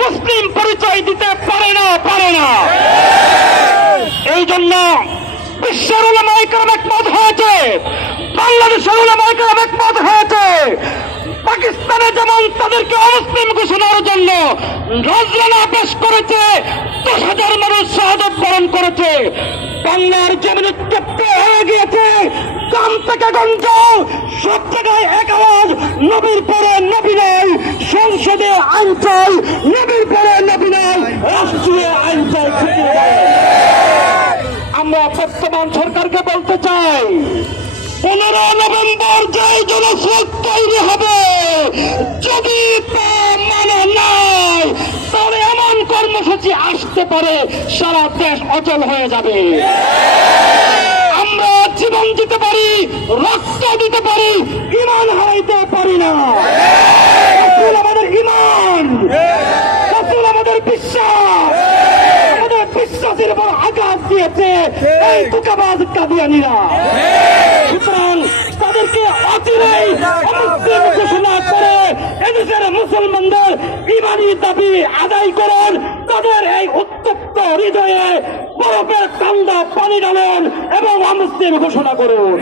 মুসলিম পরিচয় দিতে পারে না পারে না। এই জন্য বিশ্বের উলামাইকার একমত হয়েছে, বাংলাদেশের উলামাইকার একমত হয়েছে, পাকিস্তানে যেমন তাদেরকে অমুসলিম ঘোষণার জন্য নজরানা পেশ করেছে, দশ হাজার মানুষ শাহাদত বরণ করেছে। বাংলার জমিনে তৃপ্তি হয়ে গিয়েছে গ্রাম থেকে গঞ্জ সব জায়গায় এক আওয়াজ, নবীর পরে নবীর পরে রাষ্ট্রীয় আমরা বর্তমান সরকারকে বলতে চাই, পনেরো নভেম্বর জনস্রোত তৈরি হবে, যদি মানে নাই, তাহলে এমন কর্মসূচি আসতে পারে, সারা দেশ অচল হয়ে যাবে। আমরা জীবন দিতে পারি, রক্ত দিতে পারি, ইমান হারাইতে পারি না। বিশ্বাসের উপর আঘাত দিয়েছে। এই দুঃখাবাজ কাদিয়ানিরা। সুতরাং তাদেরকে অচিরেই অমুসলিম ঘোষণা করে এদেশের মুসলমানদের ইমানি দাবি আদায় করুন। তাদের এই উত্তপ্ত হৃদয়ে বরফের ঠান্ডা পানি ঢালুন এবং অমুসলিম ঘোষণা করুন।